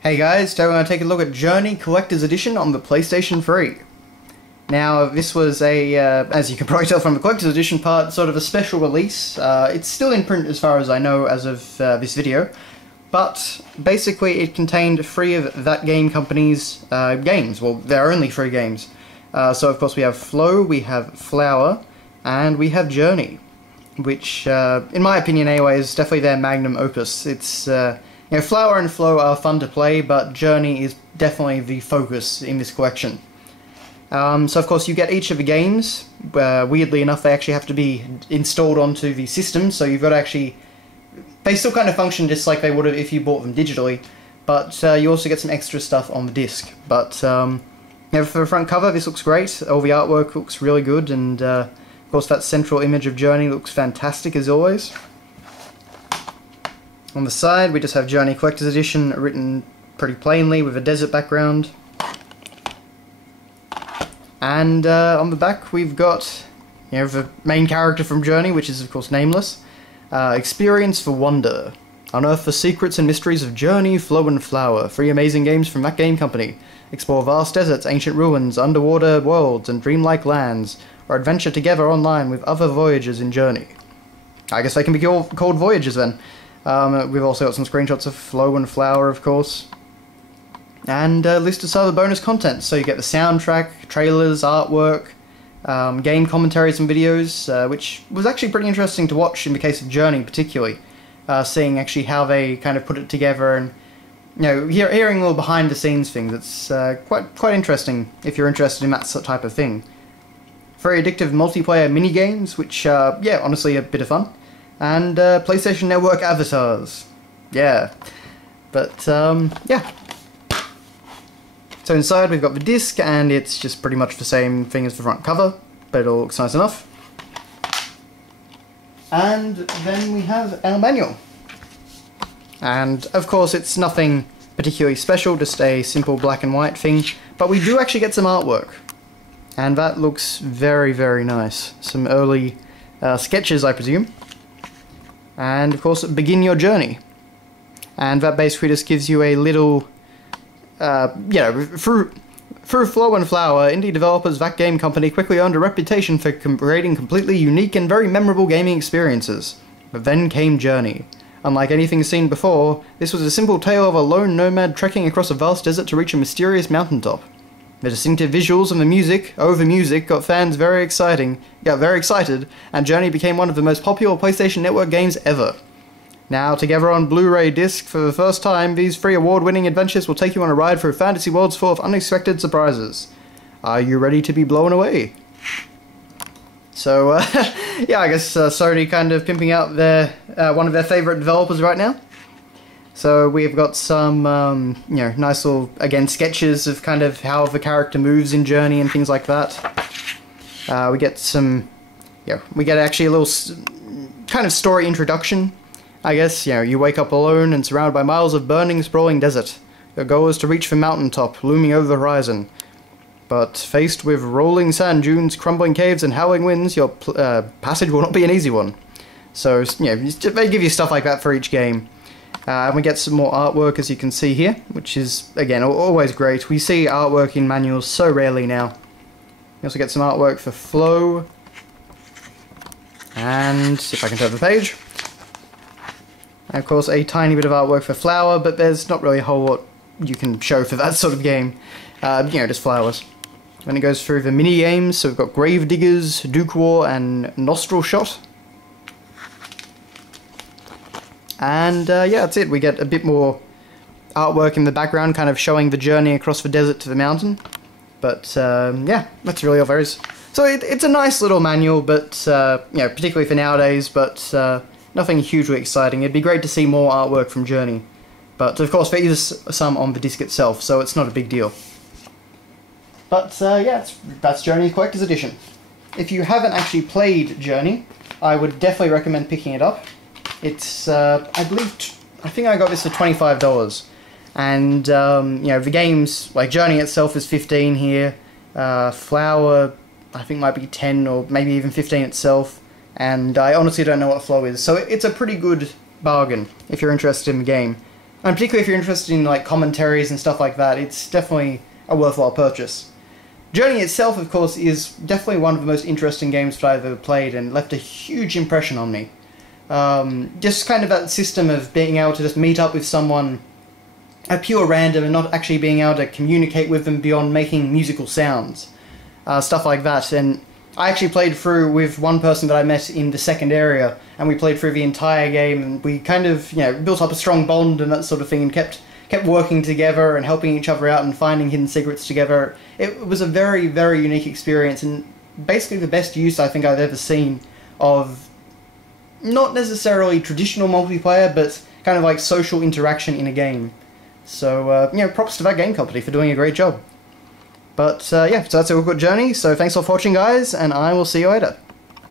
Hey guys, today we're going to take a look at Journey Collector's Edition on the PlayStation 3. Now, this was a, as you can probably tell from the Collector's Edition part, sort of a special release. It's still in print as far as I know as of this video, but basically it contained 3 of that game company's games. Well, there are only 3 games. So of course we have Flow, we have Flower, and we have Journey, which, in my opinion anyway, is definitely their magnum opus. It's, you know, Flower and Flow are fun to play, but Journey is definitely the focus in this collection. So of course you get each of the games. Weirdly enough, they actually have to be installed onto the system, so you've got to actually... They still kind of function just like they would have if you bought them digitally, but you also get some extra stuff on the disc. But you know, for the front cover, this looks great. All the artwork looks really good, and of course that central image of Journey looks fantastic as always. On the side, we just have Journey Collector's Edition written pretty plainly with a desert background. And on the back, we've got, you know, the main character from Journey, which is of course nameless. Experience for Wonder. Unearth the secrets and mysteries of Journey, Flow and Flower. 3 amazing games from that game company. Explore vast deserts, ancient ruins, underwater worlds, and dreamlike lands. Or adventure together online with other voyagers in Journey. I guess they can be called voyagers then. We've also got some screenshots of Flow and Flower, of course. And a list of some other bonus content. So you get the soundtrack, trailers, artwork, game commentaries and videos, which was actually pretty interesting to watch in the case of Journey particularly. Seeing actually how they kind of put it together and, you know, hearing all behind the scenes things. It's quite interesting if you're interested in that type of thing. Very addictive multiplayer mini-games, which, yeah, honestly a bit of fun. And PlayStation Network avatars. Yeah. But, yeah. So inside we've got the disc, and it's just pretty much the same thing as the front cover, but it all looks nice enough. And then we have our manual. And of course it's nothing particularly special, just a simple black and white thing, but we do actually get some artwork. And that looks very, very nice. Some early sketches, I presume. And of course, begin your journey. And that basically just gives you a little, you know, through Flow and Flower, indie developers that game company quickly earned a reputation for creating completely unique and very memorable gaming experiences. But then came Journey. Unlike anything seen before, this was a simple tale of a lone nomad trekking across a vast desert to reach a mysterious mountaintop. The distinctive visuals and the music, got fans very excited, and Journey became one of the most popular PlayStation Network games ever. Now, together on Blu-ray disc, for the first time, these 3 award-winning adventures will take you on a ride through fantasy worlds full of unexpected surprises. Are you ready to be blown away? So, yeah, I guess Sony kind of pimping out their one of their favourite developers right now. So we've got some, you know, nice little, again, sketches of kind of how the character moves in Journey and things like that. We get some, yeah, we get actually a little kind of story introduction, I guess. You know, you wake up alone and surrounded by miles of burning, sprawling desert. Your goal is to reach the mountaintop, looming over the horizon. But faced with rolling sand dunes, crumbling caves, and howling winds, your passage will not be an easy one. So, you know, they give you stuff like that for each game. And we get some more artwork, as you can see here, which is, again, always great. We see artwork in manuals so rarely now. We also get some artwork for Flow. And, if I can turn the page. And of course, a tiny bit of artwork for Flower, but there's not really a whole lot you can show for that sort of game. You know, just flowers. Then it goes through the mini-games, so we've got Grave Diggers, Duke War, and Nostril Shot. And yeah, that's it. We get a bit more artwork in the background, kind of showing the journey across the desert to the mountain. But yeah, that's really all there is. So it's a nice little manual, but you know, particularly for nowadays, but nothing hugely exciting. It'd be great to see more artwork from Journey. But of course there is some on the disc itself, so it's not a big deal. But yeah, that's Journey Collector's Edition. If you haven't actually played Journey, I would definitely recommend picking it up. It's, I think I got this for $25, and, you know, the games, like Journey itself is $15 here, Flower, I think might be 10 or maybe even 15 itself, and I honestly don't know what Flow is, so it's a pretty good bargain if you're interested in the game. And particularly if you're interested in like commentaries and stuff like that, it's definitely a worthwhile purchase. Journey itself, of course, is definitely one of the most interesting games that I've ever played and left a huge impression on me. Just kind of that system of being able to just meet up with someone at pure random and not actually being able to communicate with them beyond making musical sounds. Stuff like that. And I actually played through with one person that I met in the second area, and we played through the entire game, and we kind of, you know, built up a strong bond and that sort of thing, and kept working together and helping each other out and finding hidden secrets together. It was a very, very unique experience, and basically the best use I think I've ever seen of not necessarily traditional multiplayer, but kind of like social interaction in a game. So, you know, props to that game company for doing a great job. But, yeah, so that's a real good journey, so thanks all for watching, guys, and I will see you later.